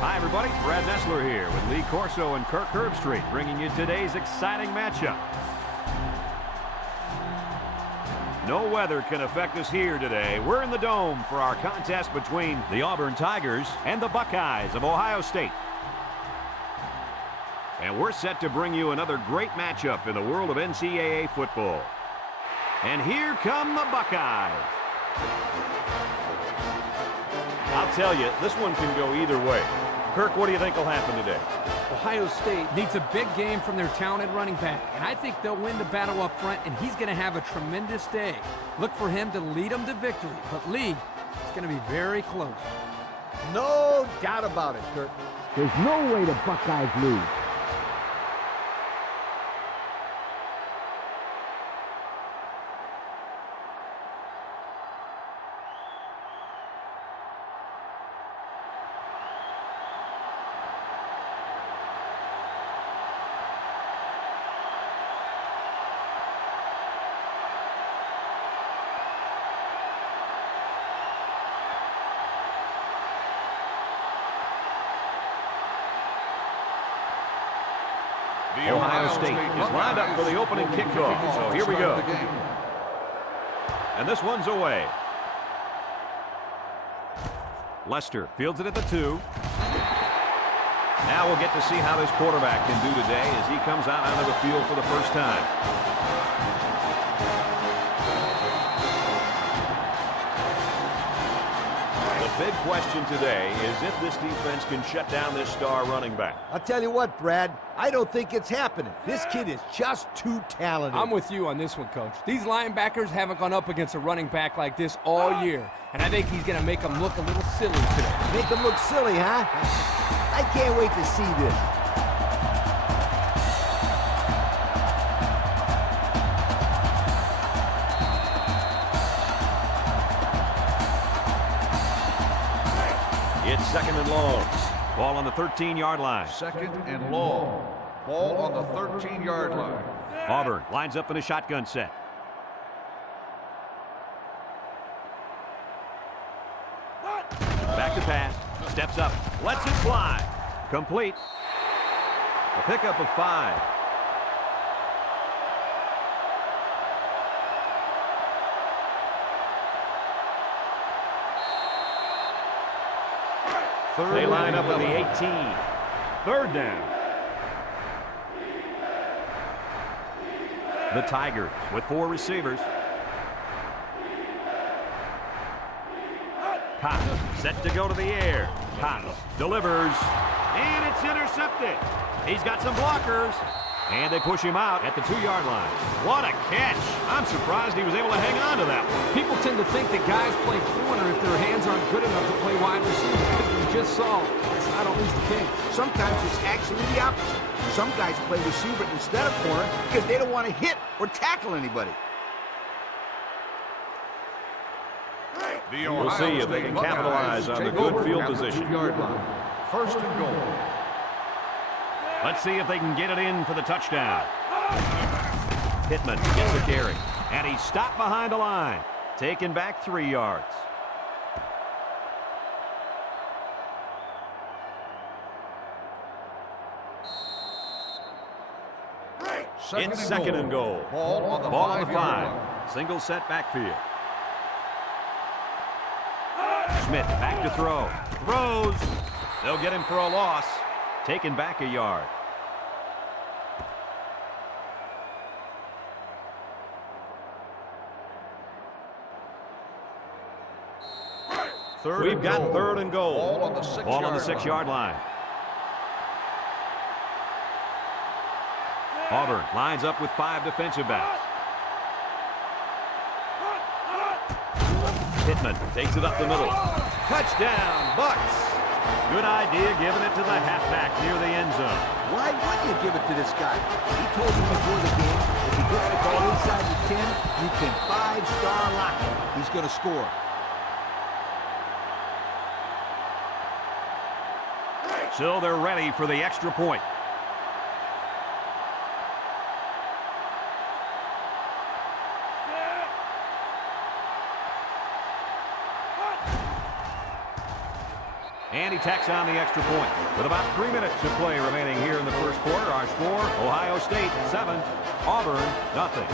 Hi, everybody. Brad Nessler here with Lee Corso and Kirk Herbstreit, bringing you today's exciting matchup. No weather can affect us here today. We're in the Dome for our contest between the Auburn Tigers and the Buckeyes of Ohio State. And we're set to bring you another great matchup in the world of NCAA football. And here come the Buckeyes. I'll tell you, this one can go either way. Kirk, what do you think will happen today? Ohio State needs a big game from their talented running back, and I think they'll win the battle up front, and he's going to have a tremendous day. Look for him to lead them to victory, but Lee, it's going to be very close. No doubt about it, Kirk. There's no way the Buckeyes lose. Ohio State is lined up for the opening kickoff, so here we go. And this one's away. Lester fields it at the 2. Now we'll get to see how this quarterback can do today as he comes out onto the field for the first time. The big question today is if this defense can shut down this star running back. I'll tell you what, Brad, I don't think it's happening. This kid is just too talented. I'm with you on this one, Coach. These linebackers haven't gone up against a running back like this all year, and I think he's going to make them look a little silly today. Make them look silly, huh? I can't wait to see this. It's second and long. Ball on the 13-yard line. Second and long. Ball on the 13-yard line. Auburn lines up in a shotgun set. Back to pass. Steps up. Lets it fly. Complete. A pickup of 5. They line up at the 18. Third down. The Tigers with 4 receivers. Cotton set to go to the air. Cotton delivers, and it's intercepted. He's got some blockers, and they push him out at the 2-yard line. What a catch. I'm surprised he was able to hang on to that one. People tend to think that guys play corner if their hands aren't good enough to play wide receiver. As we just saw, that's not always the case. Sometimes it's actually the opposite. Some guys play receiver instead of corner because they don't want to hit or tackle anybody. We'll see if they can capitalize on the good field position. 2-yard line. First and goal. Let's see if they can get it in for the touchdown. Pittman gets the carry, and he's stopped behind the line, taken back 3 yards. It's second and goal. Ball on the 5-yard line. Single set backfield. Schmidt back to throw. Throws. They'll get him for a loss. Taken back a yard. We've got third and goal. Ball on the 6-yard line. Auburn lines up with 5 defensive backs. Pittman takes it up the middle. Touchdown, Bucks. Good idea giving it to the halfback near the end zone. Why wouldn't you give it to this guy? He told me before the game, if he gets the ball inside the 10, you can 5-star lock him. He's going to score. So they're ready for the extra point. And he tacks on the extra point. With about 3 minutes to play remaining here in the first quarter, our score, Ohio State 7, Auburn 0.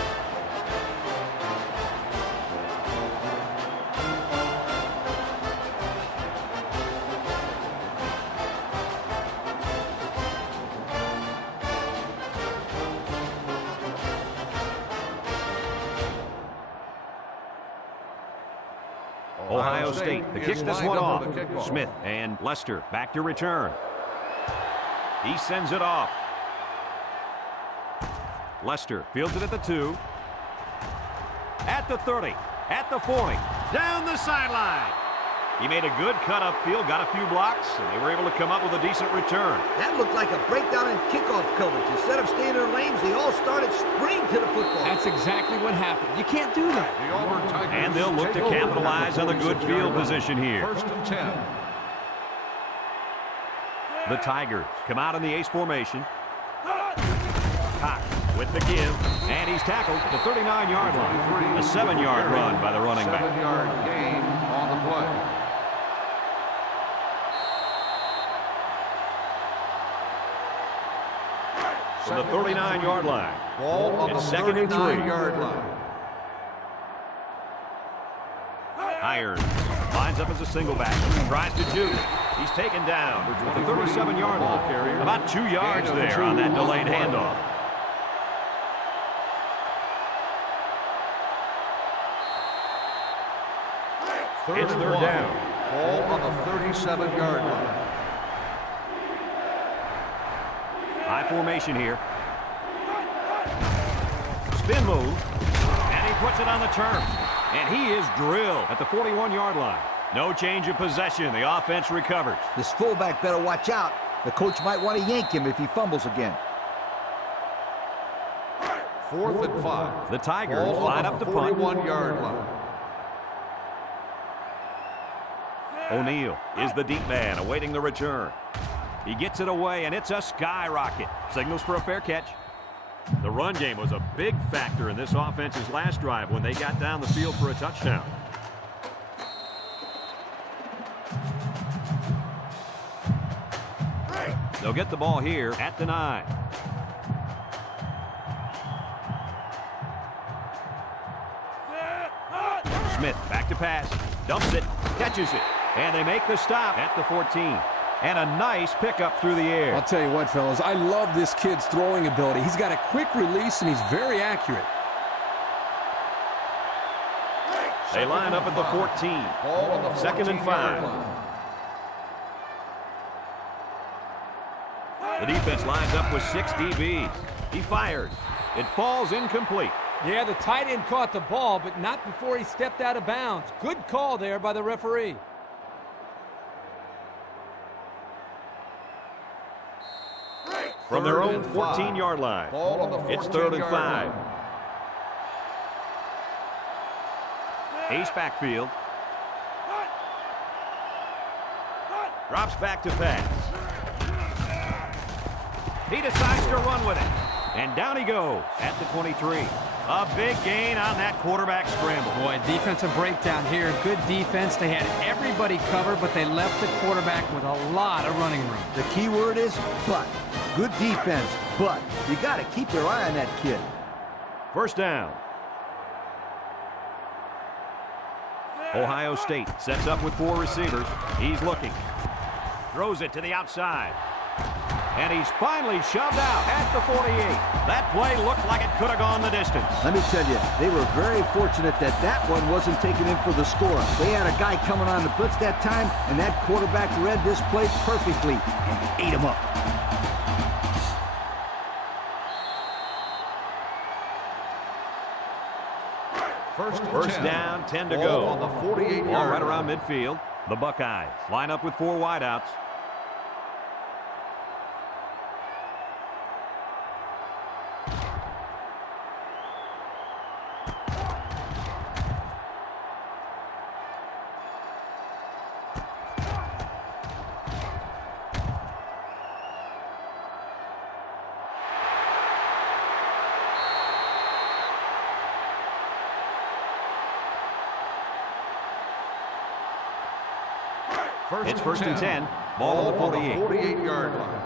Ohio State to kick this one off. Smith and Lester back to return. He sends it off. Lester fields it at the 2. At the 30. At the 40. Down the sideline. He made a good cut upfield, got a few blocks, and they were able to come up with a decent return. That looked like a breakdown in kickoff coverage. Instead of staying in their lanes, they all started sprinting to the football. That's exactly what happened. You can't do that. The Auburn Tigers And they'll look to capitalize on the good field position here. 1st and 10. The Tigers come out in the ace formation. Cox with the give, and he's tackled at the 39-yard line. A 7-yard run by the running back. 7-yard gain on the play. From the 39-yard line. Ball on the It's 2nd and 3. 39-yard line. Irons lines up as a single back. Tries to juke. He's taken down at the 37-yard line. About 2 yards there on that delayed handoff. It's third down. Ball on the 37-yard line. High formation here. Spin move. And he puts it on the turf. And he is drilled at the 41-yard line. No change of possession. The offense recovers. This fullback better watch out. The coach might want to yank him if he fumbles again. 4th and 5. The Tigers Ball line on up the to punt. 41-yard line. O'Neal is the deep man awaiting the return. He gets it away, and it's a skyrocket. Signals for a fair catch. The run game was a big factor in this offense's last drive when they got down the field for a touchdown. They'll get the ball here at the 9. Smith back to pass. Dumps it. Catches it. And they make the stop at the 14. And a nice pickup through the air. I'll tell you what, fellas, I love this kid's throwing ability. He's got a quick release, and he's very accurate. They line up at the 14. Ball on the 2nd and 5. line. The defense lines up with 6 DBs. He fires. It falls incomplete. Yeah, the tight end caught the ball, but not before he stepped out of bounds. Good call there by the referee. From their own 14-yard line. Ball on the 14-yard It's 3rd and 5. line. Ace backfield. Drops back to pass. He decides to run with it. And down he goes at the 23. A big gain on that quarterback scramble. Boy, defensive breakdown here. Good defense. They had everybody covered, but they left the quarterback with a lot of running room. The key word is but. Good defense, but you got to keep your eye on that kid. First down. Ohio State sets up with 4 receivers. He's looking. Throws it to the outside. And he's finally shoved out at the 48. That play looked like it could have gone the distance. Let me tell you, they were very fortunate that that one wasn't taken in for the score. They had a guy coming on the blitz that time, and that quarterback read this play perfectly and ate him up. First down, 10 to Ball go. on the 48-yard Ball right line. around midfield. The Buckeyes line up with 4 wideouts. It's 1st and 10. Ball on the 48. 48-yard line.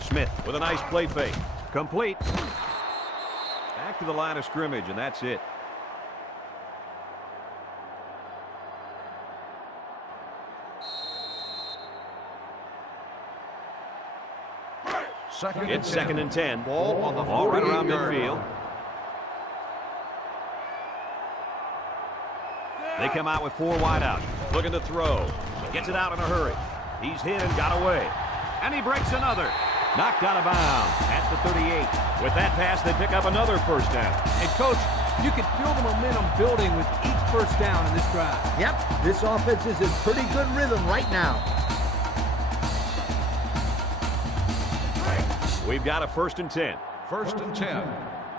Smith with a nice play fake. Complete. Back to the line of scrimmage, and that's it. It's 2nd and 10. Ball on the Ball right around 48-yard midfield. line. They come out with 4 wide out. Looking to throw. Gets it out in a hurry. He's hit and got away. And he breaks another. Knocked out of bounds at the 38. With that pass, they pick up another first down. And, Coach, you can feel the momentum building with each first down in this drive. Yep, this offense is in pretty good rhythm right now. We've got a 1st and 10. 1st and 10.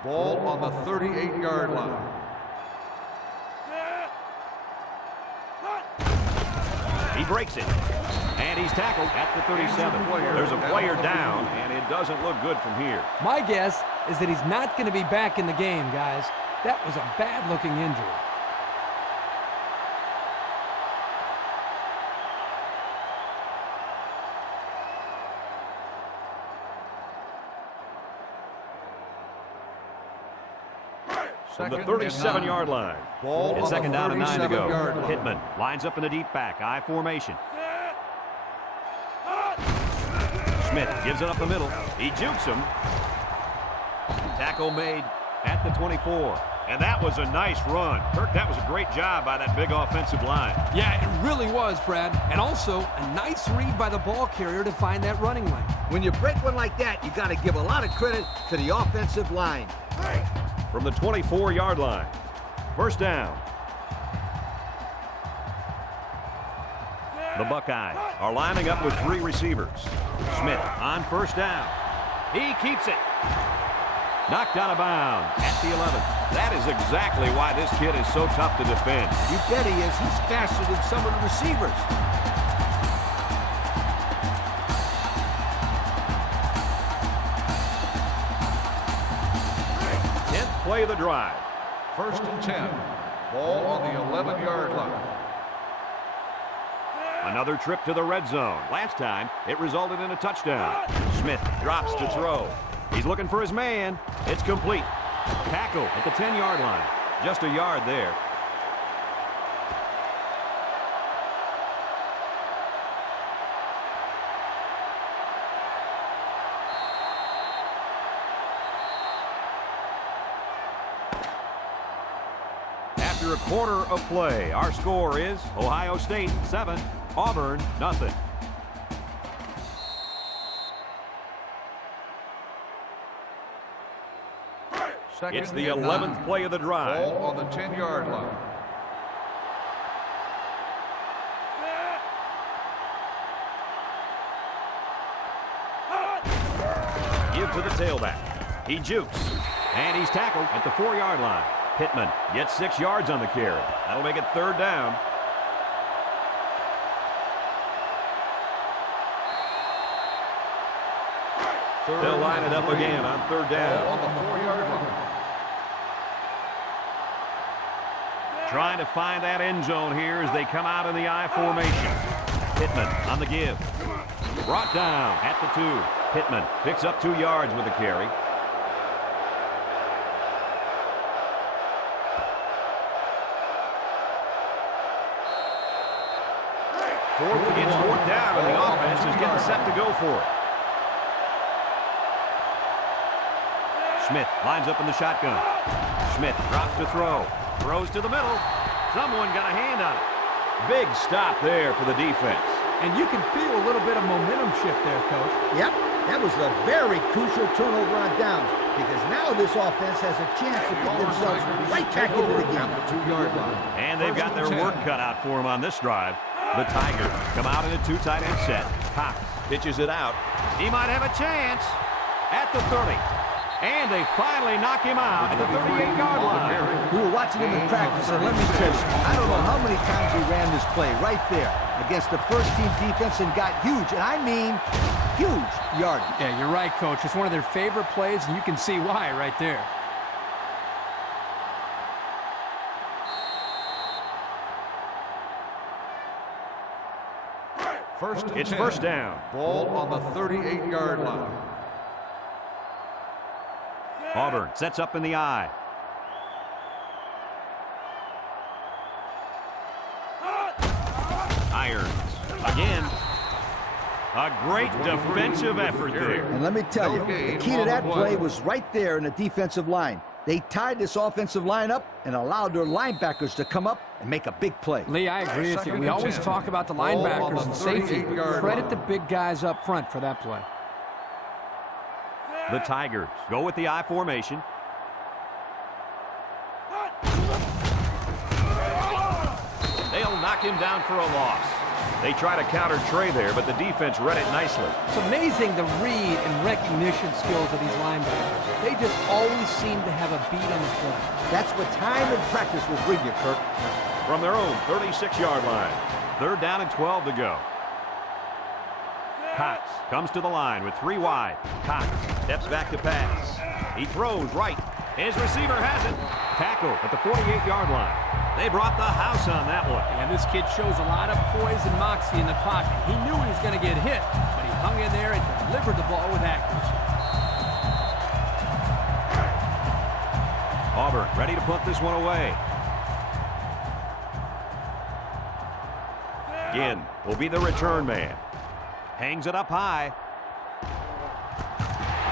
Ball on the 38-yard line. He breaks it. And he's tackled at the 37. There's a player down, and it doesn't look good from here. My guess is that he's not going to be back in the game, guys. That was a bad-looking injury. From the 37-yard line. Ball It's on 2nd the down and 9 to go. 37-yard line. Pittman lines up in a deep back, I formation. Smith gives it up the middle. He jukes him. Tackle made at the 24. And that was a nice run. Kirk, that was a great job by that big offensive line. Yeah, it really was, Brad. And also, a nice read by the ball carrier to find that running lane. When you break one like that, you got to give a lot of credit to the offensive line. From the 24-yard line. First down. The Buckeyes are lining up with 3 receivers. Smith on first down. He keeps it. Knocked out of bounds at the 11. That is exactly why this kid is so tough to defend. You bet he is. He's faster than some of the receivers. 10th play of the drive. 1st and 10. Ball on the 11-yard line. Another trip to the red zone. Last time, it resulted in a touchdown. Smith drops to throw. He's looking for his man. It's complete. Tackle at the 10-yard line. Just a yard there. After a quarter of play, our score is Ohio State 7, Auburn nothing. It's the 11th play of the drive. Ball on the 10-yard line. Give to the tailback. He jukes. And he's tackled at the 4-yard line. Pittman gets 6 yards on the carry. That'll make it 3rd down. They'll line it up again on 3rd down. On the 4-yard line. Trying to find that end zone here as they come out in the I formation. Pittman on the give. Brought down at the 2. Pittman picks up 2 yards with the carry. It's 4th down, and the offense is getting set to go for it. Smith lines up in the shotgun. Smith drops to throw. Throws to the middle. Someone got a hand on it. Big stop there for the defense. And you can feel a little bit of momentum shift there, Coach. Yep, that was a very crucial turnover on downs because now this offense has a chance to put themselves right back into the game. At the 2-yard line. And they've got their work cut out for them on this drive. The Tigers come out in a 2 tight end set. Cox pitches it out. He might have a chance at the 30. And they finally knock him out at the 38-yard line. We were watching him in practice, and let me tell you, I don't know how many times he ran this play right there against the first-team defense and got huge, and I mean huge yardage. Yeah, you're right, Coach. It's one of their favorite plays, and you can see why right there. It's first down. Ball on the 38-yard line. Auburn sets up in the eye. Irons again. A great defensive effort there. And let me tell you, the key to that play was right there in the defensive line. They tied this offensive line up and allowed their linebackers to come up and make a big play. Lee, I agree with you. We always talk about the linebackers and safety. Credit the big guys up front for that play. The Tigers go with the I formation. They'll knock him down for a loss. They try to counter Trey there, but the defense read it nicely. It's amazing the read and recognition skills of these linebackers. They just always seem to have a beat on the play. That's what time and practice will bring you, Kirk. From their own 36-yard line. 3rd down and 12 to go. Cox comes to the line with 3 wide. Cox steps back to pass. He throws right. His receiver has it. Tackle at the 48-yard line. They brought the house on that one. And this kid shows a lot of poise and moxie in the pocket. He knew he was going to get hit, but he hung in there and delivered the ball with accuracy. Auburn ready to punt this one away. Ginn will be the return man. Hangs it up high.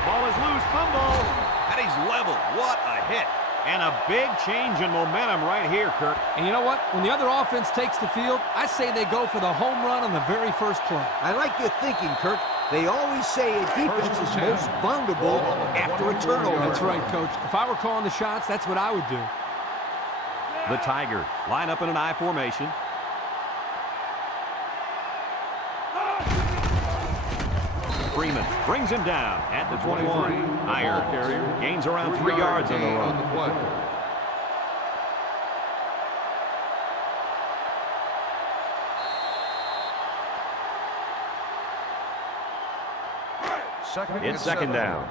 Ball is loose, fumble, and he's level. What a hit. And a big change in momentum right here, Kirk. And you know what? When the other offense takes the field, I say they go for the home run on the very first play. I like your thinking, Kirk. They always say a defense is most vulnerable after a turnover. That's right, Coach. If I were calling the shots, that's what I would do. The Tigers line up in an I formation. Freeman brings him down at the 21. Irons gains around 3 yards on the run. It's second down.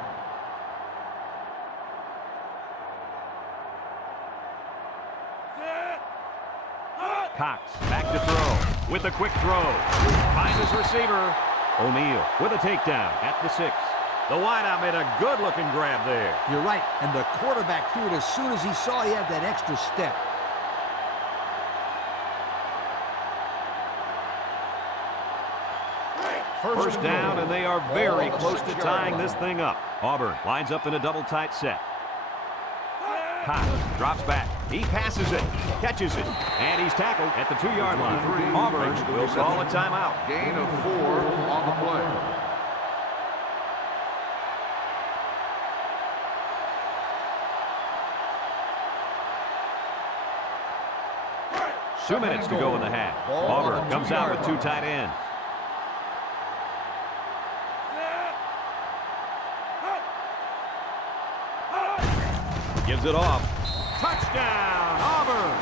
Cox back to throw with a quick throw. Finds his receiver. O'Neal with a takedown at the 6. The wideout made a good-looking grab there. You're right, and the quarterback threw it as soon as he saw he had that extra step. First down, and they are very close to tying this thing up. Auburn lines up in a double tight set. Cox drops back. He passes it, catches it, and he's tackled at the 2-yard line. Auburn will call a timeout. Gain of 4 on the play. Two minutes to go in the half. Auburn comes out with 2 tight ends. Gives it off. Touchdown, Auburn.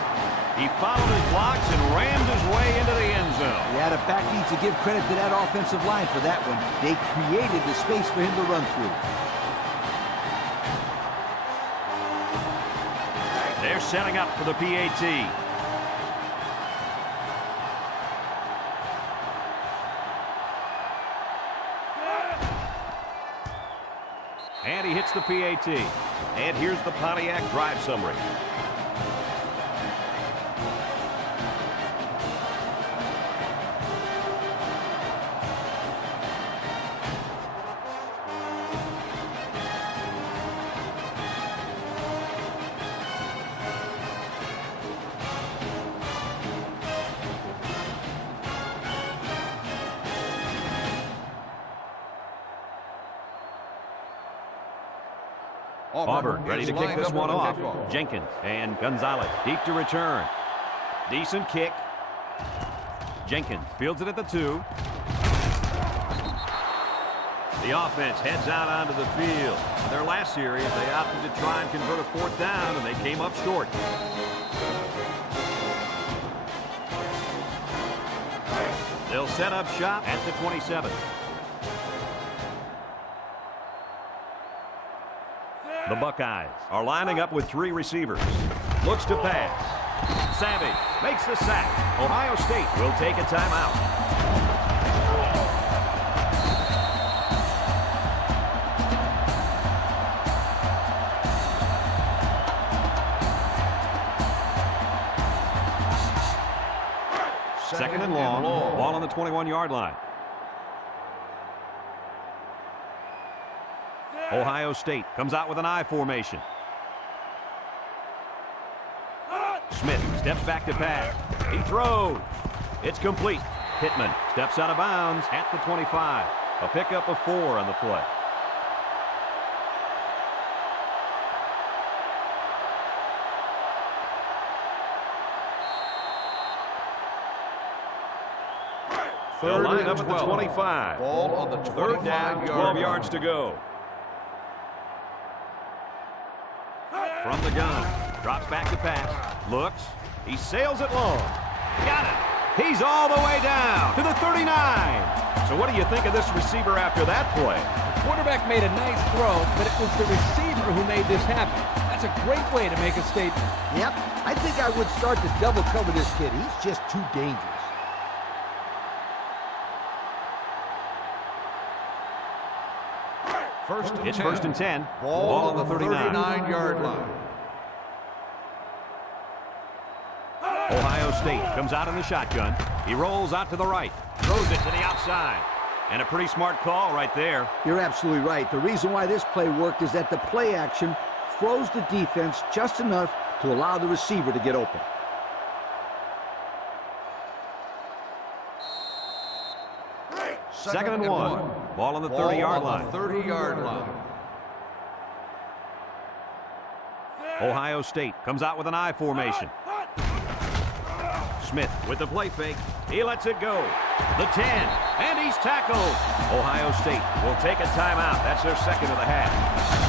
He followed his blocks and rammed his way into the end zone. Yeah, the back needs to give credit to that offensive line for that one. They created the space for him to run through. They're setting up for the PAT. And he hits the PAT. And here's the Pontiac drive summary. Auburn ready to kick this one off. Jenkins and Gonzalez deep to return. Decent kick. Jenkins fields it at the 2. The offense heads out onto the field. In their last series, they opted to try and convert a 4th down, and they came up short. They'll set up shop at the 27. The Buckeyes are lining up with 3 receivers. Looks to pass. Savage makes the sack. Ohio State will take a timeout. Second and long. Ball on the 21-yard line. Ohio State comes out with an I formation. Smith steps back to pass. He throws. It's complete. Pittman steps out of bounds at the 25. A pickup of 4 on the play. They'll line up at the 25. Ball on the 25-yard line. Third down, 12 yards to go. From the gun. Drops back to pass. Looks. He sails it long. Got it. He's all the way down to the 39. So what do you think of this receiver after that play? The quarterback made a nice throw, but it was the receiver who made this happen. That's a great way to make a statement. Yep, I think I would start to double cover this kid. He's just too dangerous. It's first and 10. Ball on the 39-yard line. Ohio State comes out in the shotgun. He rolls out to the right. Throws it to the outside. And a pretty smart call right there. You're absolutely right. The reason why this play worked is that the play action froze the defense just enough to allow the receiver to get open. Second and 1. Ball on the 30-yard line. 30-yard line. Ohio State comes out with an I formation. Smith with the play fake. He lets it go. The 10. And he's tackled. Ohio State will take a timeout. That's their second of the half.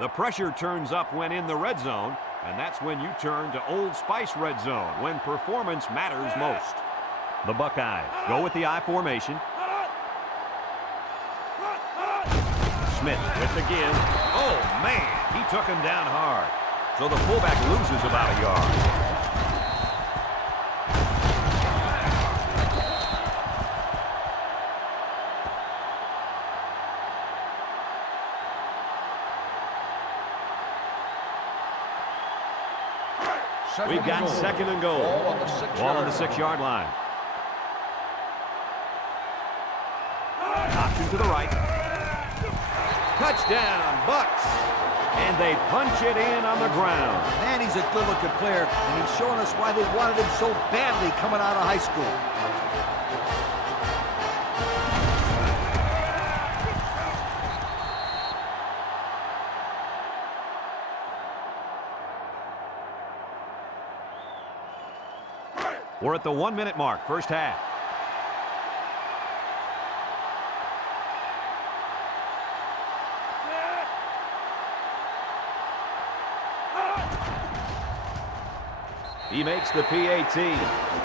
The pressure turns up when in the red zone, and that's when you turn to Old Spice red zone, when performance matters most. The Buckeyes go with the I formation. Smith with the give. Oh, man, he took him down hard. So the fullback loses about a yard. We've got second and goal. Ball on the 6-yard line. Option to the right. Touchdown, Bucks. And they punch it in on the ground. Man, he's a good-looking player, and he's showing us why they wanted him so badly coming out of high school. We're at the 1-minute mark, first half. He makes the PAT.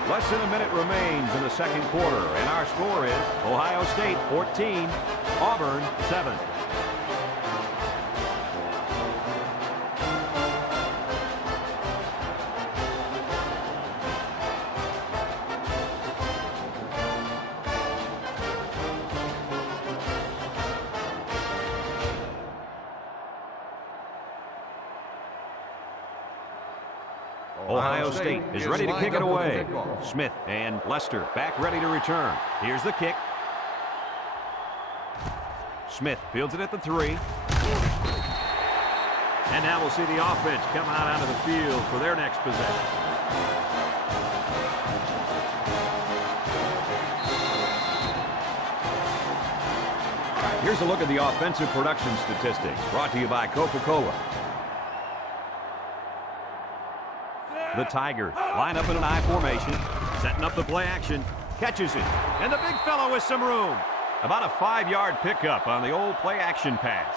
Less than a minute remains in the second quarter, and our score is Ohio State 14, Auburn 7. Ohio State is ready to kick it away. Smith and Lester back ready to return. Here's the kick. Smith fields it at the 3. And now we'll see the offense come out onto the field for their next possession. Here's a look at the offensive production statistics brought to you by Coca-Cola. The Tigers line up in an I formation, setting up the play action, catches it, and the big fellow with some room. About a 5-yard pickup on the old play action pass.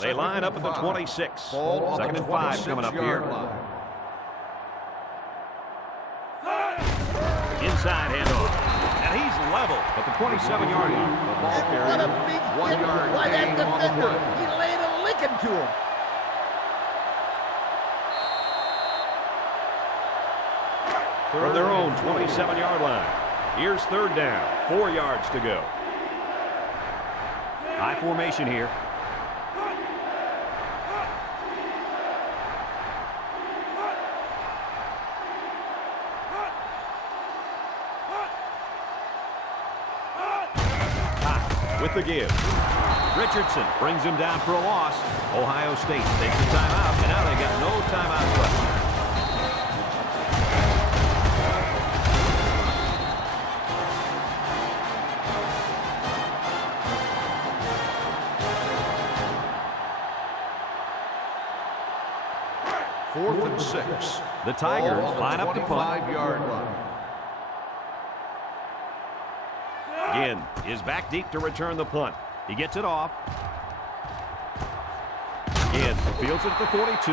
They line up at the 26. Second and 5 coming up here. Inside handoff. And he's level, but the 27-yard line. The ball And carrier, what a big 1 hit yard by that gain on the defender. play. He laid a licking to him. From their own 27-yard line. Here's 3rd down. 4 yards to go. High formation here. With the give. Richardson brings him down for a loss. Ohio State takes a timeout, and now they got no timeouts left. Fourth and 6. The Tigers Ball on the line up to punt. 25-yard line. Ginn is back deep to return the punt. He gets it off. Ginn fields it at the 42.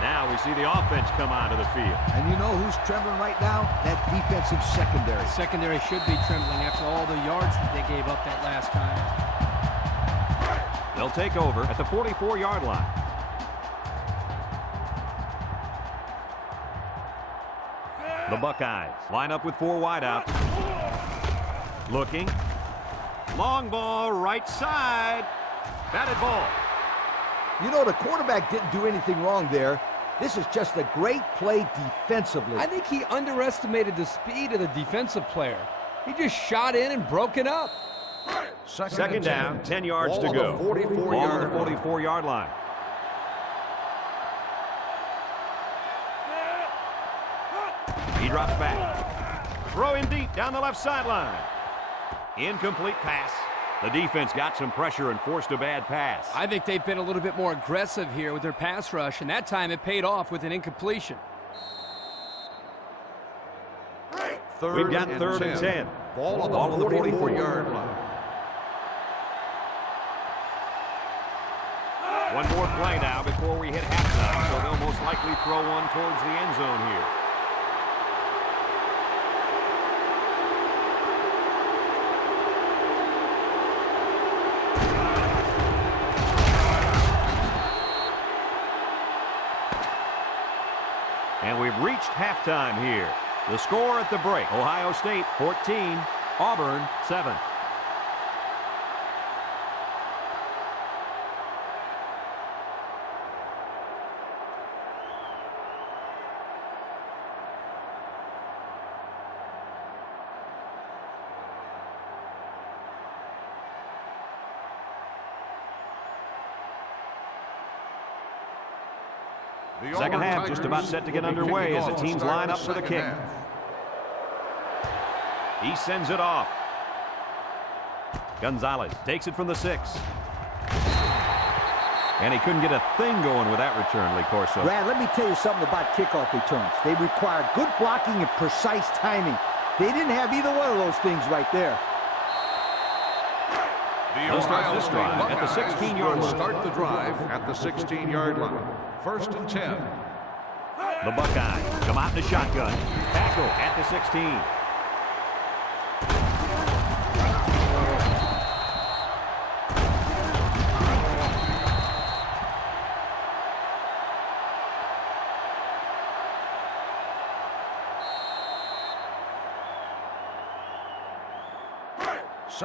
Now we see the offense come onto the field. And you know who's trembling right now? That defensive secondary. Secondary should be trembling after all the yards that they gave up that last time. They'll take over at the 44-yard line. The Buckeyes line up with 4 wideouts. Looking. Long ball, right side. Batted ball. You know, the quarterback didn't do anything wrong there. This is just a great play defensively. I think he underestimated the speed of the defensive player. He just shot in and broke it up. Second down, 10 yards to Ball go. on the 44 Ball on yard the 44-yard line. He drops back. Throw him deep down the left sideline. Incomplete pass. The defense got some pressure and forced a bad pass. I think they've been a little bit more aggressive here with their pass rush, and that time it paid off with an incompletion. We've got 3rd and 10. Ball on the 44-yard line. One more play now before we hit halftime, so they'll most likely throw one towards the end zone here. And we've reached halftime here. The score at the break, Ohio State 14, Auburn 7. Second half just about set to get underway as the teams line up for the kick. He sends it off. Gonzalez takes it from the 6. And he couldn't get a thing going with that return, Lee Corso. Brad, let me tell you something about kickoff returns. They require good blocking and precise timing. They didn't have either one of those things right there. They'll start this drive at the 16-yard line. Start the drive at the 16-yard line. 1st and 10. The Buckeyes come out in the shotgun. Tackle at the 16.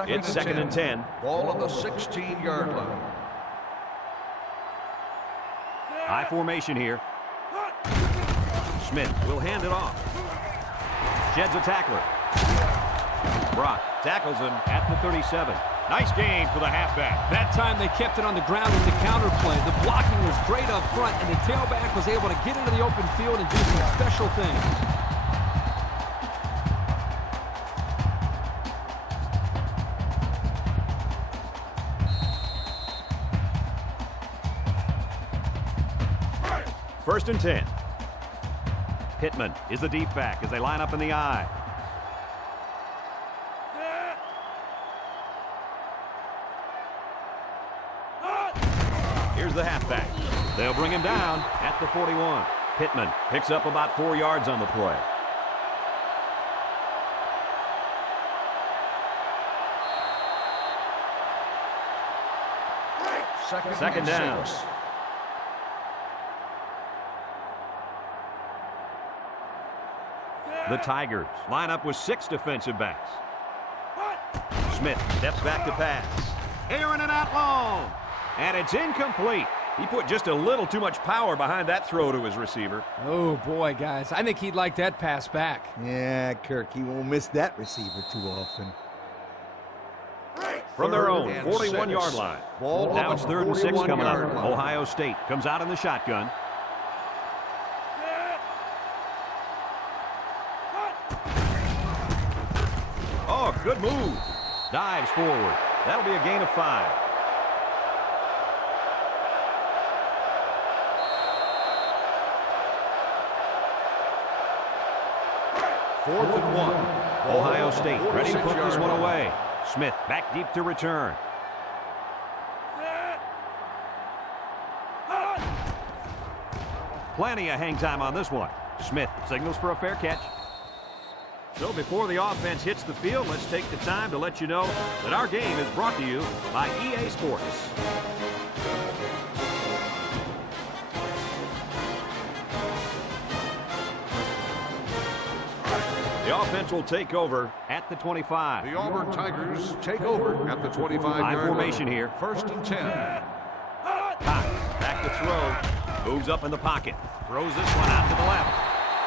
It's 2nd and 10. Ball on the 16-yard line. High formation here. Smith will hand it off. Sheds a tackler. Brock tackles him at the 37. Nice gain for the halfback. That time they kept it on the ground with the counter play. The blocking was great up front, and the tailback was able to get into the open field and do some special things. First and 10. Pittman is the deep back as they line up in the I. Here's the halfback. They'll bring him down at the 41. Pittman picks up about 4 yards on the play. Second down. The Tigers line up with 6 defensive backs. Smith steps back to pass. Airing it out long. And it's incomplete. He put just a little too much power behind that throw to his receiver. Oh, boy, guys. I think he'd like that pass back. Yeah, Kirk, he won't miss that receiver too often. From their own 41-yard line. Ball Now it's 3rd and 6 coming up. 41-yard line. Ohio State comes out in the shotgun. Oh, good move. Dives forward. That'll be a gain of 5. Fourth and 1. Ohio State ready to put this one away. Smith back deep to return. Plenty of hang time on this one. Smith signals for a fair catch. So before the offense hits the field, let's take the time to let you know that our game is brought to you by EA Sports. The offense will take over at the 25. The Auburn Tigers take over at the 25-yard High line. formation here. 1st and 10. Cox back to throw. Moves up in the pocket. Throws this one out to the left.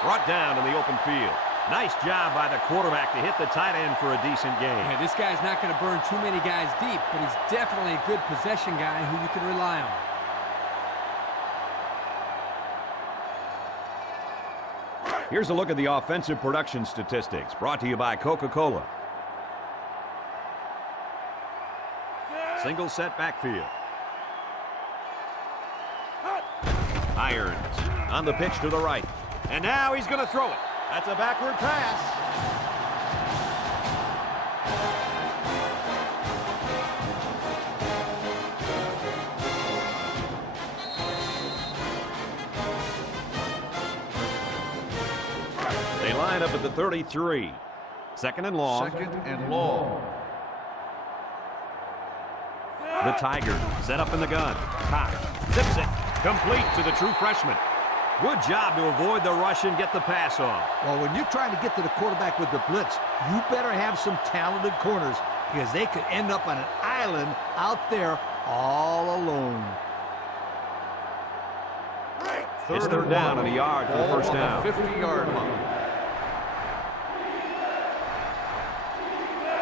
Brought down in the open field. Nice job by the quarterback to hit the tight end for a decent gain. Yeah, this guy's not going to burn too many guys deep, but he's definitely a good possession guy who you can rely on. Here's a look at the offensive production statistics brought to you by Coca-Cola. Single set backfield. Irons on the pitch to the right. And now he's going to throw it. That's a backward pass. They line up at the 33. 2nd and long. 2nd and long. The Tigers set up in the gun. Cox zips it. Complete to the true freshman. Good job to avoid the rush and get the pass off. Well, when you're trying to get to the quarterback with the blitz, you better have some talented corners because they could end up on an island out there all alone. It's 3rd down and a yard for the Ball first on down. the 50-yard line.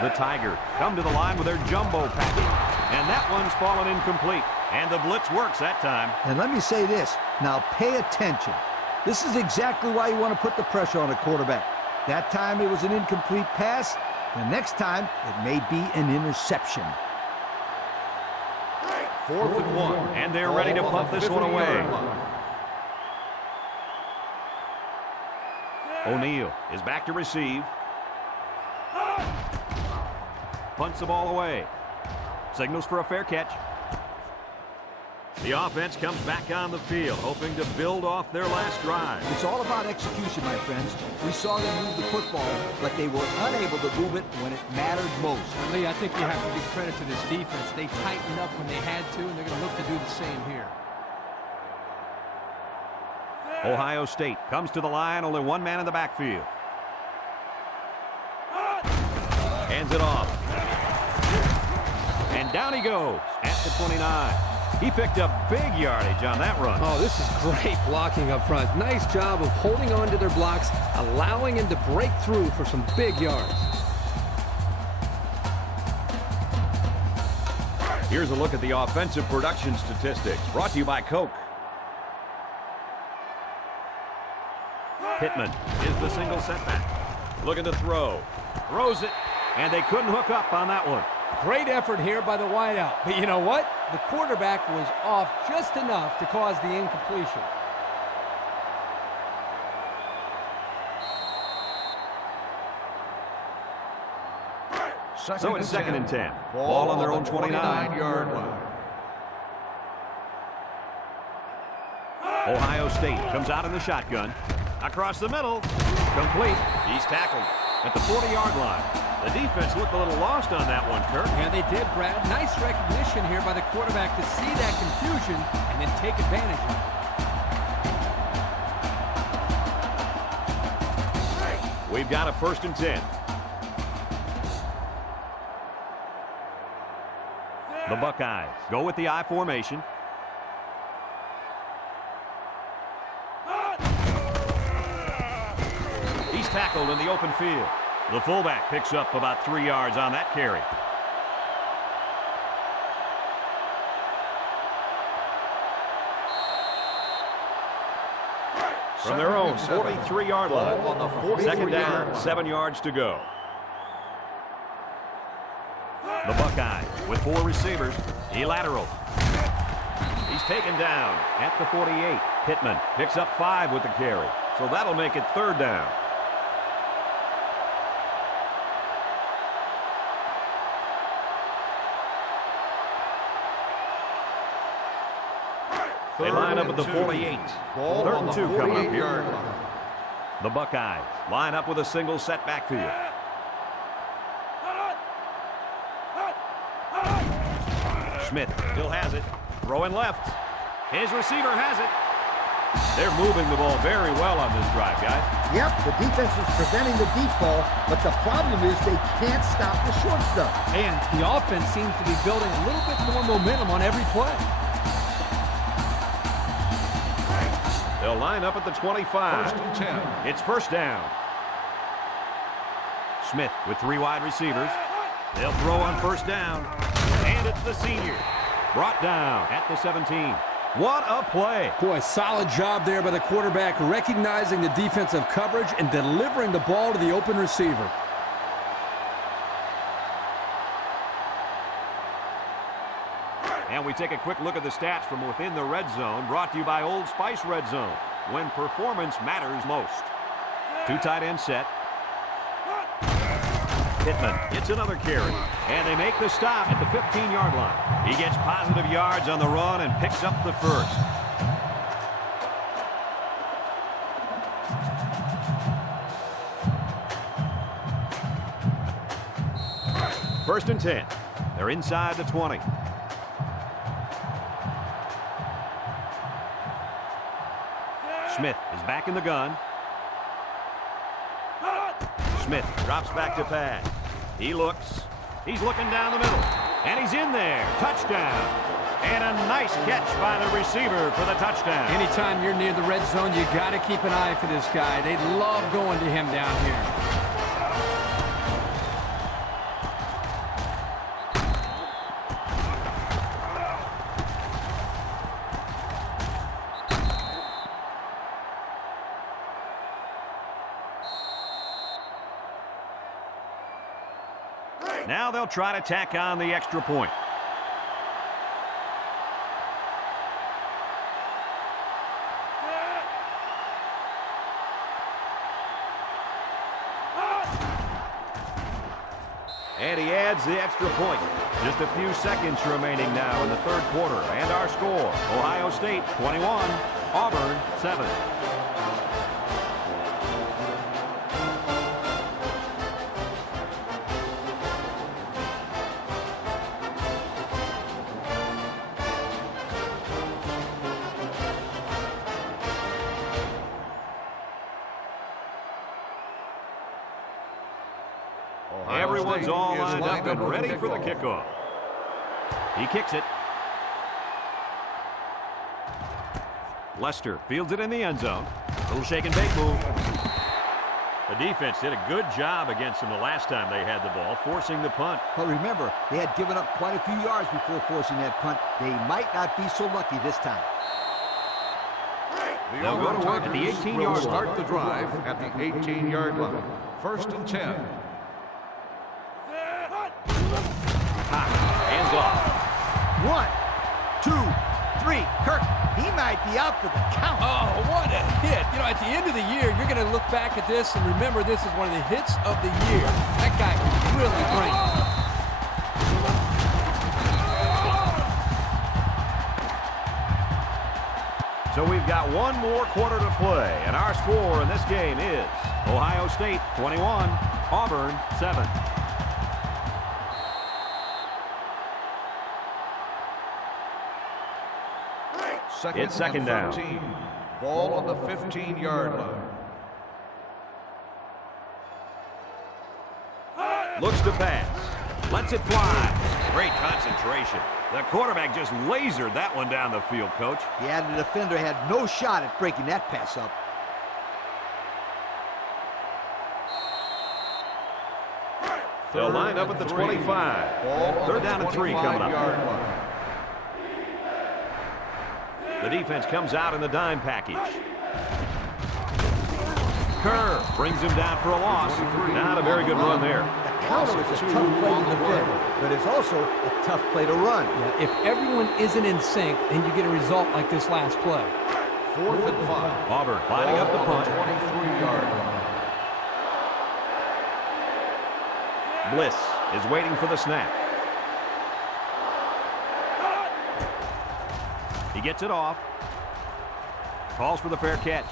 The Tigers come to the line with their jumbo package. And that one's fallen incomplete. And the blitz works that time. And let me say this. Now pay attention. This is exactly why you want to put the pressure on a quarterback. That time it was an incomplete pass. The next time it may be an interception. 4th and 1. And they're ready to punt this one away. O'Neal is back to receive. Punts the ball away. Signals for a fair catch. The offense comes back on the field, hoping to build off their last drive. It's all about execution, my friends. We saw them move the football, but they were unable to move it when it mattered most. Lee, I think you have to give credit to this defense. They tightened up when they had to, and they're going to look to do the same here. Ohio State comes to the line, only one man in the backfield. Hands it off. And down he goes at the 29. He picked up big yardage on that run. Oh, this is great blocking up front. Nice job of holding on to their blocks, allowing him to break through for some big yards. Here's a look at the offensive production statistics brought to you by Coke. Pittman is the single setback. Looking to throw. Throws it. And they couldn't hook up on that one. Great effort here by the wideout. But you know what? The quarterback was off just enough to cause the incompletion. So it's 2nd and 10. Ball on their own 29-yard line. Ohio State comes out in the shotgun. Across the middle. Complete. He's tackled at the 40-yard line. The defense looked a little lost on that one, Kirk. Yeah, they did, Brad. Nice recognition here by the quarterback to see that confusion and then take advantage of it. We've got a 1st and 10. The Buckeyes go with the I formation. He's tackled in the open field. The fullback picks up about 3 yards on that carry. From their own 43-yard line. On the 2nd down, yard line. 7 yards to go. The Buckeyes with 4 receivers. He lateral. He's taken down at the 48. Pittman picks up 5 with the carry. So that'll make it 3rd down. They line up at the 48. Ball 3rd on and the 2 coming up 48-yard here. line. The Buckeyes line up with a single set backfield. Smith still has it. Throwing left. His receiver has it. They're moving the ball very well on this drive, guys. Yep, the defense is preventing the deep ball, but the problem is they can't stop the short stuff. And the offense seems to be building a little bit more momentum on every play. They'll line up at the 25. 1st and 10. It's 1st down. Smith with 3 wide receivers. They'll throw on 1st down. And it's the senior. Brought down at the 17. What a play. Boy, solid job there by the quarterback, recognizing the defensive coverage and delivering the ball to the open receiver. And we take a quick look at the stats from within the red zone, brought to you by Old Spice Red Zone, when performance matters most. 2 tight end set. Pittman gets another carry, and they make the stop at the 15-yard line. He gets positive yards on the run and picks up the 1st. First and 10. They're inside the 20. Smith is back in the gun. Smith drops back to pass. He looks. He's looking down the middle. And he's in there. Touchdown. And a nice catch by the receiver for the touchdown. Anytime you're near the red zone, you got to keep an eye for this guy. They love going to him down here. Now they'll try to tack on the extra point. And he adds the extra point. Just a few seconds remaining now in the 3rd quarter. And our score, Ohio State 21, Auburn 7. Everyone's all lined up and ready for the kickoff. He kicks it. Lester fields it in the end zone. Little shake and bake move. The defense did a good job against them the last time they had the ball, forcing the punt. But remember, they had given up quite a few yards before forcing that punt. They might not be so lucky this time. They'll go to work at the 18-yard line. Start the drive at the 18-yard line. 1st and 10. Hands off. 1, 2, 3. Kirk, he might be out for the count. Oh, what a hit. You know, at the end of the year, you're going to look back at this and remember this is one of the hits of the year. That guy can really bring it. So we've got one more quarter to play, and our score in this game is Ohio State 21, Auburn 7. It's second down. 13. Ball on the 15-yard line. Looks to pass. Lets it fly. Great concentration. The quarterback just lasered that one down the field, Coach. Yeah, the defender had no shot at breaking that pass up. They'll line up at the 25. Ball Third down and 3 coming up. 25-yard line. The defense comes out in the dime package. Kerr brings him down for a loss. Not a very good run there. The counter is a tough play to defend, but it's also a tough play to run. Yeah, if everyone isn't in sync, then you get a result like this last play. 4th and 5. Auburn lining up the punt. 23-yard line. Bliss is waiting for the snap. He gets it off. Calls for the fair catch.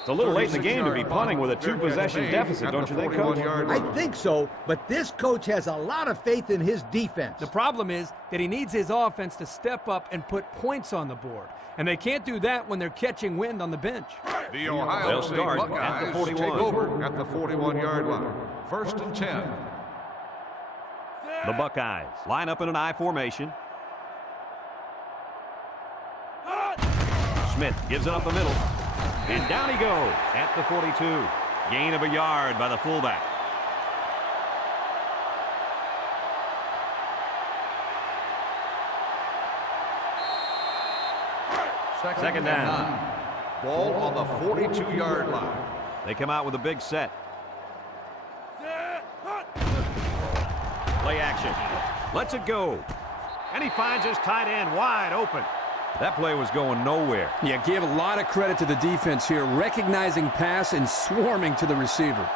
It's a little late in the game to be punting with a 2-possession deficit, don't you think, Coach? I think so, but this coach has a lot of faith in his defense. The problem is that he needs his offense to step up and put points on the board. And they can't do that when they're catching wind on the bench. The Ohio They'll State start Buckeyes at the 41. take over at the 41-yard line. 1st and 10. The Buckeyes line up in an I formation. Smith gives it up the middle. And down he goes at the 42. Gain of a yard by the fullback. Second down. Ball on the 42-yard line. They come out with a big set. Play action. Lets it go. And he finds his tight end wide open. That play was going nowhere. Yeah, give a lot of credit to the defense here, recognizing pass and swarming to the receiver.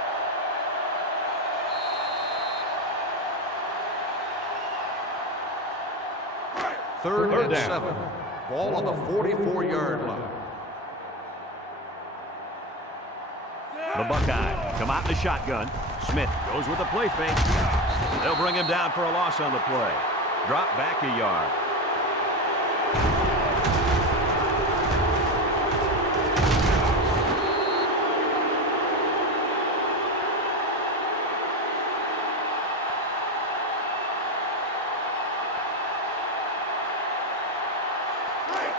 Third and down. 7. Ball on the 44-yard line. The Buckeyes come out in the shotgun. Smith goes with a play fake. They'll bring him down for a loss on the play. Drop back a yard.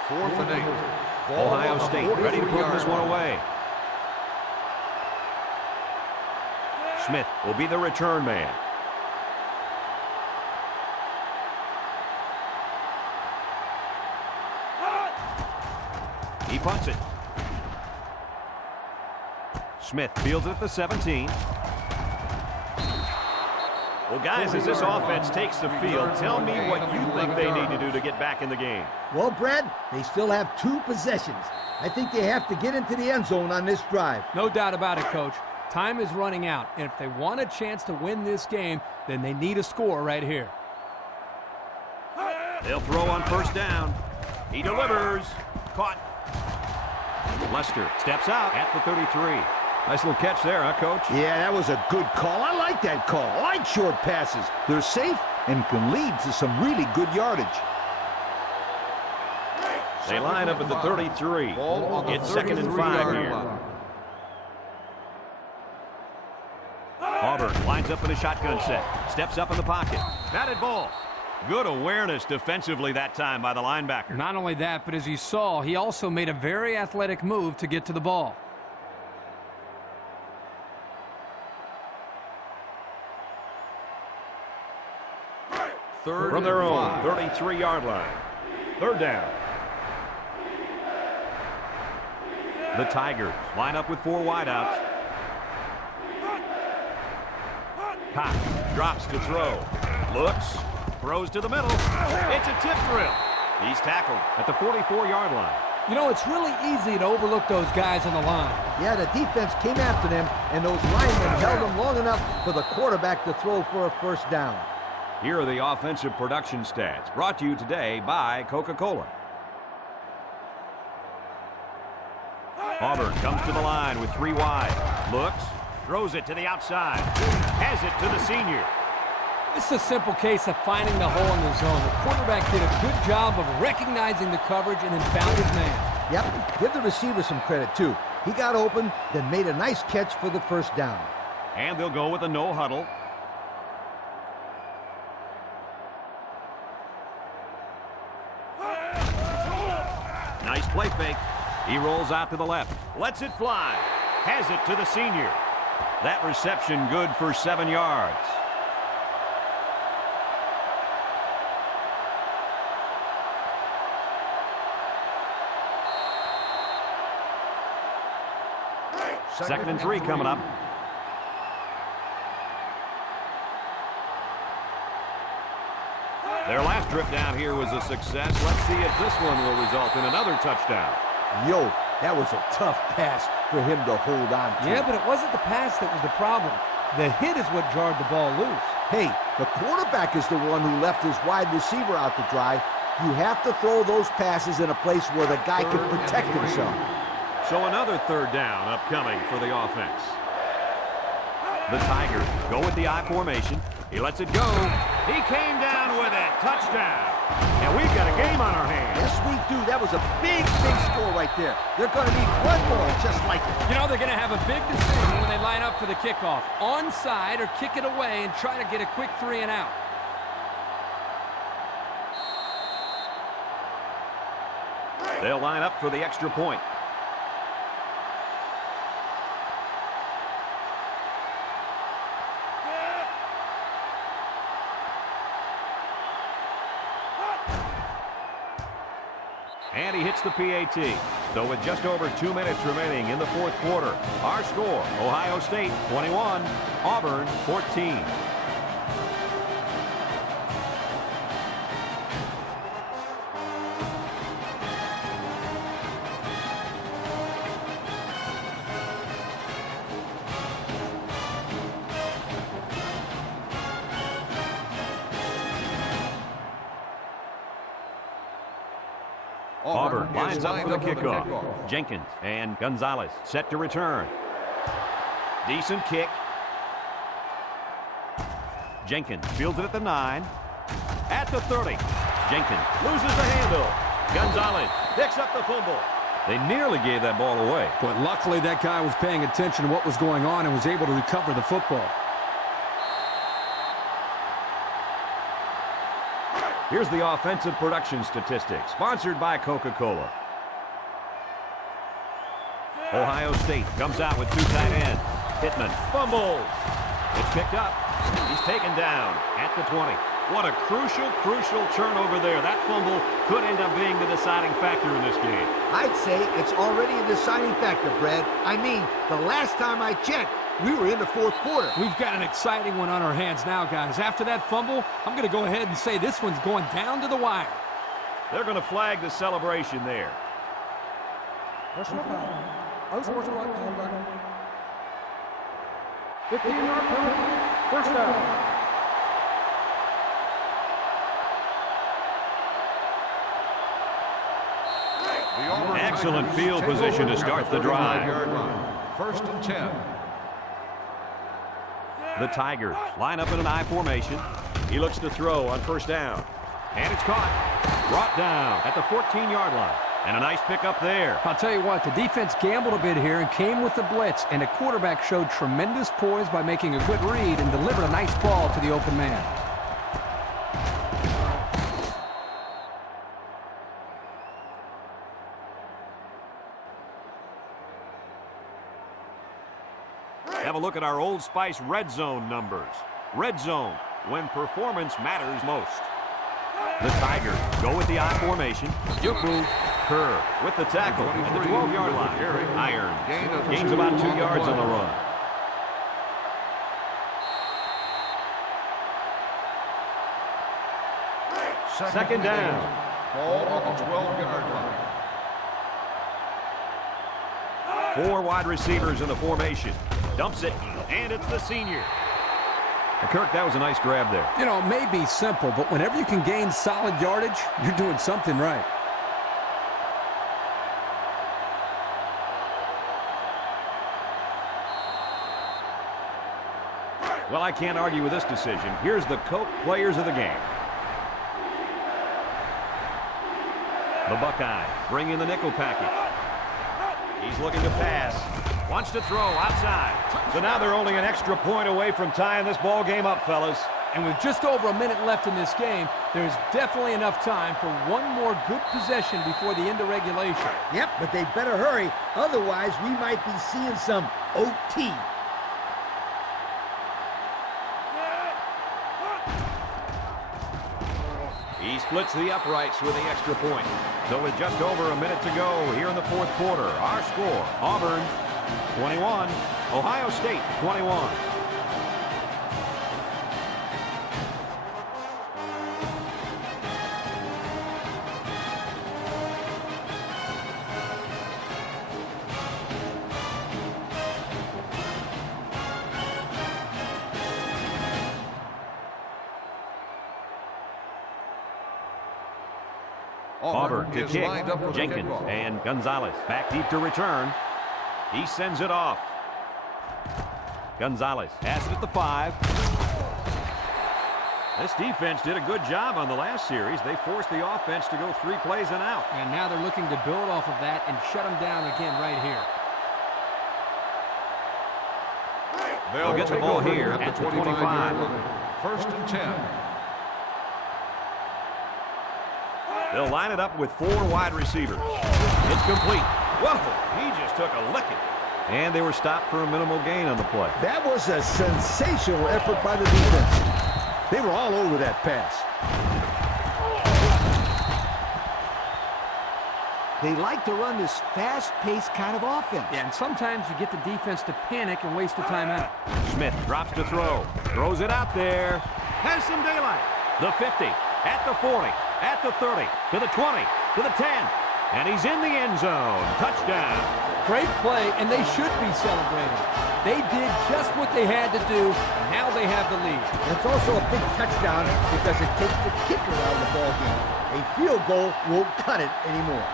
Fourth and 8. Ball Ohio on the State ready to put this 43-yard one line. away. Smith will be the return man. He punts it. Smith fields it at the 17. Well, guys, as this offense takes the field, tell me what you think they need to do to get back in the game. Well, Brad, they still have 2 possessions. I think they have to get into the end zone on this drive. No doubt about it, Coach. Time is running out, and if they want a chance to win this game, then they need a score right here. They'll throw on first down. He delivers. Caught. Lester steps out at the 33. Nice little catch there, huh, Coach? Yeah, that was a good call. I like that call. I like short passes. They're safe and can lead to some really good yardage. They line up at the 33. Ball on the It's 2nd and 5 33-yard here. line. Auburn lines up in a shotgun set. Steps up in the pocket. Batted ball. Good awareness defensively that time by the linebacker. Not only that, but as you saw, he also made a very athletic move to get to the ball. Third From their and own 5. 33-yard line. Third down. The Tigers line up with 4 wideouts. Cox drops to throw. Looks. Throws to the middle. It's a tip drill. He's tackled at the 44-yard line. You know, it's really easy to overlook those guys on the line. Yeah, the defense came after them, and those linemen held them long enough for the quarterback to throw for a first down. Here are the offensive production stats, brought to you today by Coca-Cola. Auburn comes to the line with 3 wide. Looks, throws it to the outside. Has it to the senior. This is a simple case of finding the hole in the zone. The quarterback did a good job of recognizing the coverage and then found his man. Yep, give the receiver some credit, too. He got open, then made a nice catch for the first down. And they'll go with a no huddle. Nice play fake. He rolls out to the left. Lets it fly. Has it to the senior. That reception good for 7 yards. Second and 3 coming up. Their last trip down here was a success. Let's see if this one will result in another touchdown. Yo, that was a tough pass for him to hold on to. Yeah, but it wasn't the pass that was the problem. The hit is what jarred the ball loose. Hey, the quarterback is the one who left his wide receiver out to dry. You have to throw those passes in a place where the guy can protect himself. So another third down upcoming for the offense. The Tigers go with the I formation. He lets it go. He came down with it. Touchdown. And we've got a game on our hands. Yes, we do. That was a big, big score right there. They're going to need one more just like it. You know, they're going to have a big decision when they line up for the kickoff. Onside or kick it away and try to get a quick 3 and out. They'll line up for the extra point. And he hits the PAT. So with just over 2 minutes remaining in the fourth quarter, our score, Ohio State 21, Auburn 14. Auburn lines up for the kickoff. Jenkins and Gonzalez set to return. Decent kick. Jenkins fields it at the 9. At the 30. Jenkins loses the handle. Gonzalez picks up the fumble. They nearly gave that ball away. But luckily that guy was paying attention to what was going on and was able to recover the football. Here's the offensive production statistics, sponsored by Coca-Cola. Ohio State comes out with 2 tight ends. Pittman fumbles. It's picked up. He's taken down at the 20. What a crucial turnover there. That fumble could end up being the deciding factor in this game. I'd say it's already a deciding factor, Brad. I mean, the last time I checked, we were in the fourth quarter. We've got an exciting one on our hands now, guys. After that fumble, I'm going to go ahead and say this one's going down to the wire. They're going to flag the celebration there. Personal foul. Unsportsmanlike conduct. 15-yard penalty. First down. Excellent field position to start the drive. First and 10. The Tigers line up in an I formation. He looks to throw on first down. And it's caught. Brought down at the 14-yard line. And a nice pickup there. I'll tell you what, the defense gambled a bit here and came with the blitz, and the quarterback showed tremendous poise by making a good read and delivered a nice ball to the open man. Have a look at our Old Spice red zone numbers. Red zone, when performance matters most. The Tigers go with the I formation. Juke move. Kerr with the tackle at the 12-yard line. Irons gains about 2 yards on the run. Second down. Ball on the 12-yard line. 4 wide receivers in the formation. Dumps it, and it's the senior. Kirk, that was a nice grab there. You know, it may be simple, but whenever you can gain solid yardage, you're doing something right. Well, I can't argue with this decision. Here's the Coke players of the game. The Buckeyes bring in the nickel package. He's looking to pass. Wants to throw outside. So now they're only an extra point away from tying this ball game up, fellas. And with just over a minute left in this game, there's definitely enough time for one more good possession before the end of regulation. Yep, but they better hurry. Otherwise, we might be seeing some OT. He splits the uprights with the extra point. So with just over a minute to go here in the fourth quarter, our score, Auburn 21, Ohio State 21. Auburn to kick. Jenkins and Gonzalez back deep to return. He sends it off. Gonzalez has it at the 5. This defense did a good job on the last series. They forced the offense to go 3 plays and out. And now they're looking to build off of that and shut them down again right here. They'll get the ball here at the 25. First and 10. They'll line it up with 4 wide receivers. It's complete. Whoa, he just took a licking. And they were stopped for a minimal gain on the play. That was a sensational effort by the defense. They were all over that pass. They like to run this fast-paced kind of offense. Yeah, and sometimes you get the defense to panic and waste a timeout. Smith drops to throw. Throws it out there. Has some daylight. The 50, at the 40, at the 30, to the 20, to the 10. And he's in the end zone. Touchdown. Great play, and they should be celebrating. They did just what they had to do. Now they have the lead. It's also a big touchdown because it takes the kicker out of the ball game. A field goal won't cut it anymore.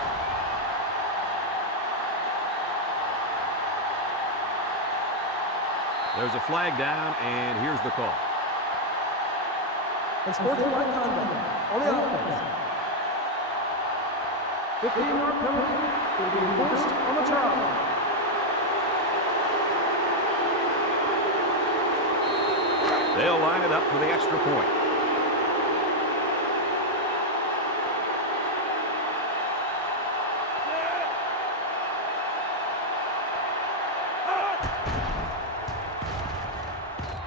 There's a flag down, and here's the call. Unsportsmanlike conduct on the offense. 15-yard penalty will be enforced on the try. They'll line it up for the extra point.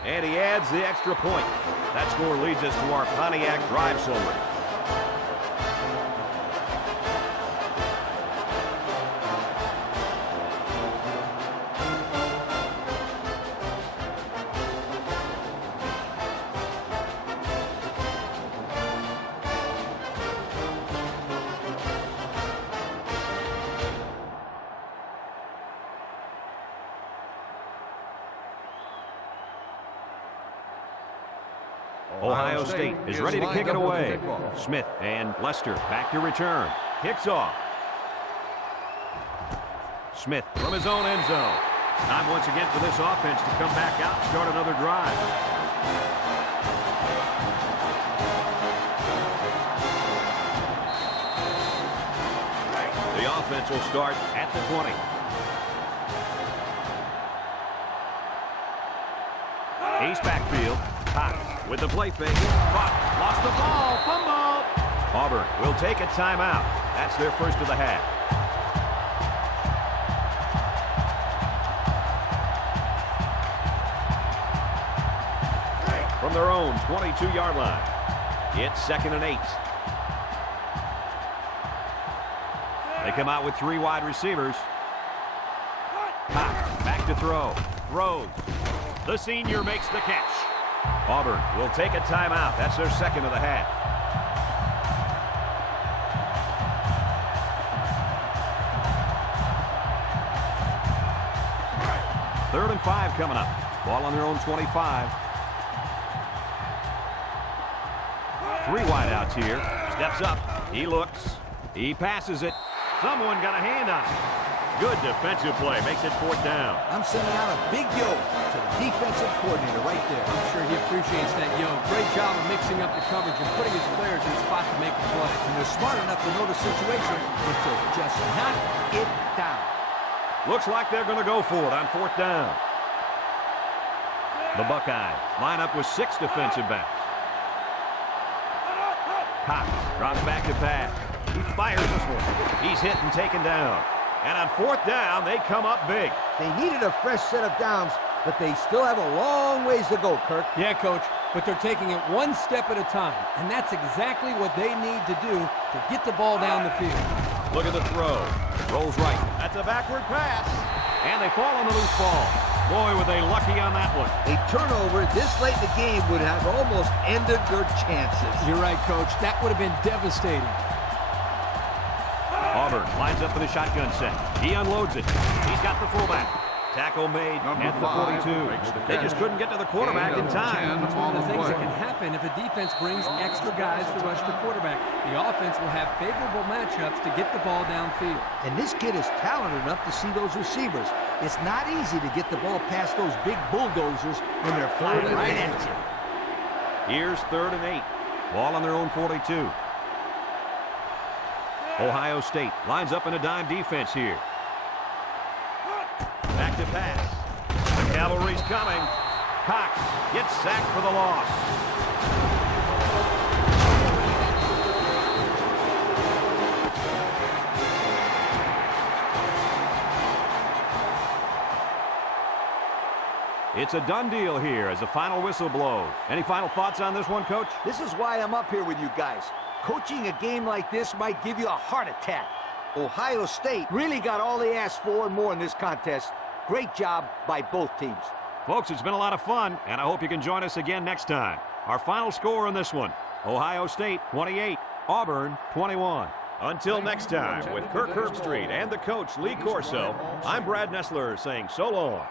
And he adds the extra point. That score leads us to our Pontiac drive summary. Ohio State is ready to kick it away. Smith and Lester back to return. Kicks off. Smith from his own end zone. Time once again for this offense to come back out and start another drive. The offense will start at the 20. Ace backfield. Cox with the play fake. Lost the ball. Fumble. Auburn will take a timeout. That's their first of the half. From their own 22-yard line. It's 2nd and 8. They come out with 3 wide receivers. Cox back to throw. Throws. The senior makes the catch. Auburn will take a timeout. That's their second of the half. Third and 5 coming up. Ball on their own 25. 3 wide outs here. Steps up. He looks. He passes it. Someone got a hand on it. Good defensive play. Makes it 4th down. I'm sending out a big yo to the defensive coordinator right there. I'm sure he appreciates that, yo. Great job of mixing up the coverage and putting his players in a spot to make a play. And they're smart enough to know the situation and to just knock it down. Looks like they're going to go for it on 4th down. The Buckeyes line up with 6 defensive backs. Cox drops back to pass. He fires this one. He's hit and taken down. And on 4th down, they come up big. They needed a fresh set of downs, but they still have a long ways to go, Kirk. Yeah, Coach, but they're taking it one step at a time, and that's exactly what they need to do to get the ball down the field. Look at the throw. Rolls right. That's a backward pass. And they fall on the loose ball. Boy, were they lucky on that one. A turnover this late in the game would have almost ended their chances. You're right, Coach. That would have been devastating. Auburn lines up for the shotgun set. He unloads it. He's got the fullback. Tackle made at the 42. They just couldn't get to the quarterback in time. It's one of the things that can happen if a defense brings extra guys to rush the quarterback. The offense will have favorable matchups to get the ball downfield. And this kid is talented enough to see those receivers. It's not easy to get the ball past those big bulldozers when they're flying right at you. Here's 3rd and 8. Ball on their own 42. Ohio State lines up in a dime defense here. Back to pass. The cavalry's coming. Cox gets sacked for the loss. It's a done deal here as the final whistle blows. Any final thoughts on this one, Coach? This is why I'm up here with you guys. Coaching a game like this might give you a heart attack. Ohio State really got all they asked for and more in this contest. Great job by both teams. Folks, it's been a lot of fun, and I hope you can join us again next time. Our final score on this one, Ohio State 28, Auburn 21. Until next time, with Kirk Herbstreit and the coach Lee Corso, I'm Brad Nessler saying so long.